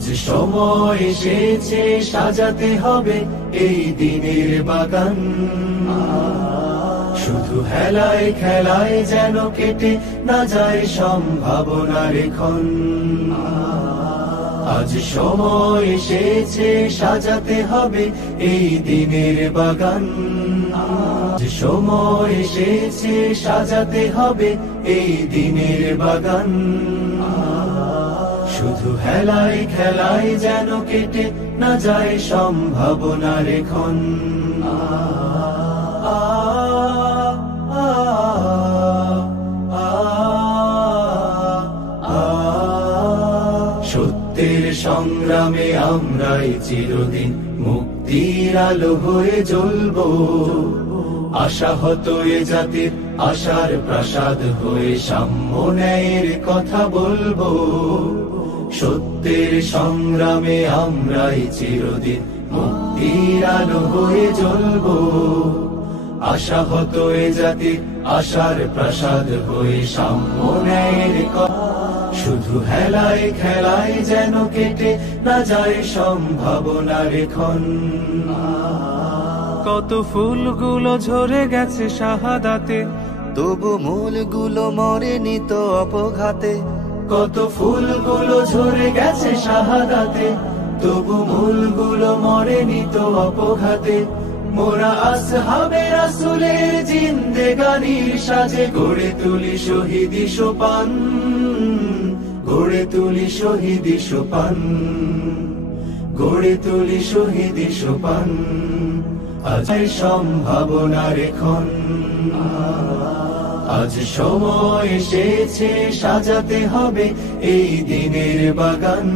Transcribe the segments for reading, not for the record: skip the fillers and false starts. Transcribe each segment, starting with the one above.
আজ সময় এসেছে সাজাতে হবে এই দিনের বাগান। শুধু হেলায় খেলায় যেন কেটে না যায় সম্ভাবনার ক্ষণ। আজ সময় এসেছে সাজাতে হবে এই দিনের বাগান। আজ সময় এসেছে সাজাতে হবে এই দিনের বাগান। শুধু হেলায় খেলায় যেন কেটে না যায় সম্ভাবনার ক্ষণ। সত্যের সংগ্রামে আমরাই চিরদিন মুক্তির আলো হয়ে জ্বলবো। আশাহত এ জাতির আশার প্রাসাদ হয়ে সাম্য ন্যায়ের কথা বলবো। সত্যের সংগ্রামে আমরাই চিরদিন মুক্তির আলো হয়ে জ্বলবো। আশাহত এ জাতির আশার প্রাসাদ হয়ে সাম্য ন্যায়ের কথা। শুধু হেলায় খেলায় যেন কেটে না যায় সম্ভাবনার ক্ষণ। কত ফুলগুলো ঝরে গেছে শাহাদাতে, তবু মূলগুলো মরেনি তো অপঘাতে। কত ফুলগুলো ঝরে গেছে শাহাদাতে, তবু মূলগুলো মরেনি তো অপঘাতে। মোরা আসহাবে রাসূলের জিন্দেগানির সাজে গড়ে তুলি শহীদি সোপান। গড়ে তুলি শহীদি সোপান। গড়ে তুলি শহীদি সোপান। আজ সম্ভাবনার ক্ষণ। আজ সময় এসেছে সাজাতে হবে এই দিনের বাগান।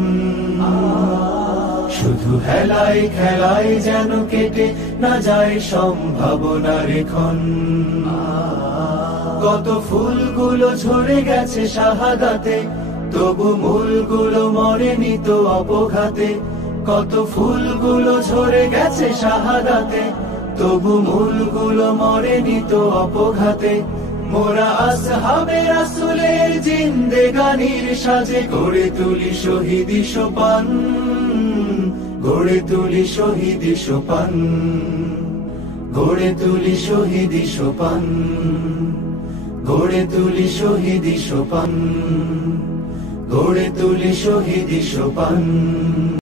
শুধু হেলায় খেলায় যেন কেটে না যায় সম্ভাবনার ক্ষণ। কত ফুলগুলো ঝরে গেছে শাহাদাতে, তবু মূলগুলো মরেনি তো অপঘাতে। কত ফুলগুলো ঝরে গেছে শাহাদাতে, তবু মূলগুলো মরেনি তো অপঘাতে। মোরা আসহাবে রাসূলের জিন্দেগানির সাজে গড়ে তুলি শহীদি সোপান। গড়ে তুলি শহীদি সোপান। গড়ে তুলি শহীদি সোপান। গড়ে তুলি শহীদি সোপান। গড়ে তুলি শহীদি সোপান।